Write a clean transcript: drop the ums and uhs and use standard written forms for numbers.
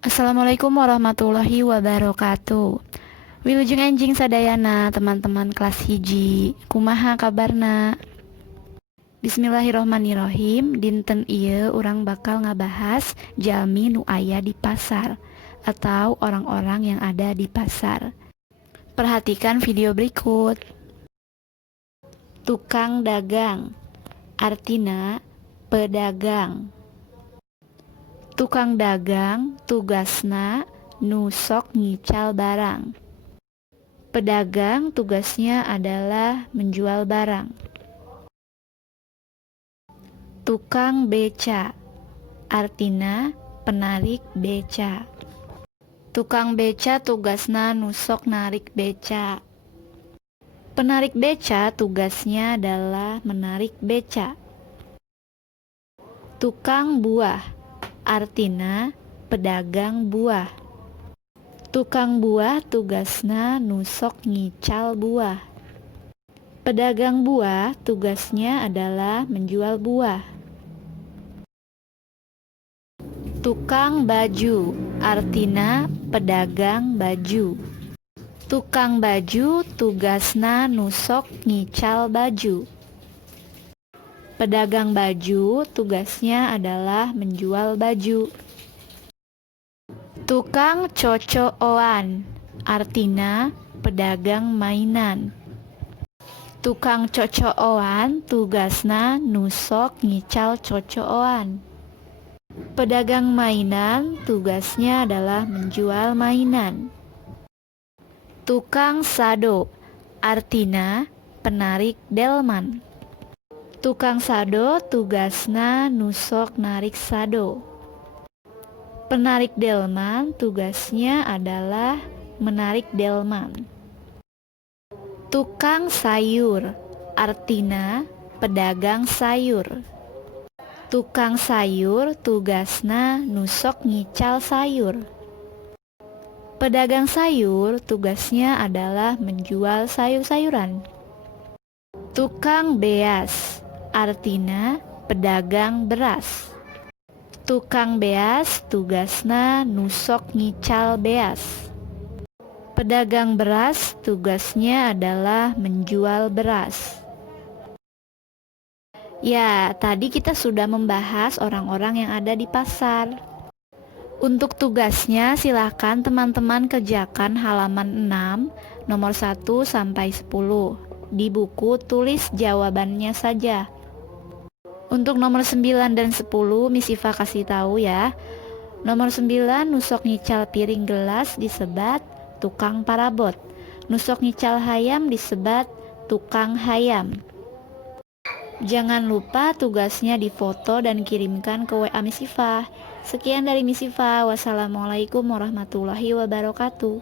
Assalamualaikum warahmatullahi wabarakatuh. Wilujeng enjing sadayana teman-teman kelas hiji. Kumaha kabarna? Bismillahirrohmanirrohim. Dinten ieu urang bakal ngabahas jalmi nu aya di pasar atau orang-orang yang ada di pasar. Perhatikan video berikut. Tukang dagang, artina pedagang. Tukang dagang tugasna nusok ngical barang. Pedagang tugasnya adalah menjual barang. Tukang beca, artina penarik beca. Tukang beca tugasna nusok narik beca. Penarik beca tugasnya adalah menarik beca. Tukang buah, artina pedagang buah. Tukang buah tugasna nusok ngical buah. Pedagang buah tugasnya adalah menjual buah. Tukang baju, artina pedagang baju. Tukang baju tugasna nusok ngical baju. Pedagang baju tugasnya adalah menjual baju. Tukang cocokan, artina pedagang mainan. Tukang cocokan tugasna nusok ngical cocokan. Pedagang mainan tugasnya adalah menjual mainan. Tukang sado, artina penarik delman. Tukang sado tugasna nusok narik sado. Penarik delman tugasnya adalah menarik delman. Tukang sayur, artina pedagang sayur. Tukang sayur tugasna nusok ngical sayur. Pedagang sayur tugasnya adalah menjual sayur-sayuran. Tukang beas, artina pedagang beras. Tukang beas tugasna nusok ngical beas. Pedagang beras tugasnya adalah menjual beras. Ya, tadi kita sudah membahas orang-orang yang ada di pasar. Untuk tugasnya silahkan teman-teman kerjakan halaman 6 nomor 1 sampai 10. Di buku tulis jawabannya saja. Untuk nomor 9 dan 10 Miss Iva kasih tahu ya. Nomor 9 nusok ngical piring gelas disebat tukang parabot. Nusok ngical hayam disebat tukang hayam. Jangan lupa tugasnya difoto dan kirimkan ke WA Miss Iva. Sekian dari Miss Iva. Wassalamualaikum warahmatullahi wabarakatuh.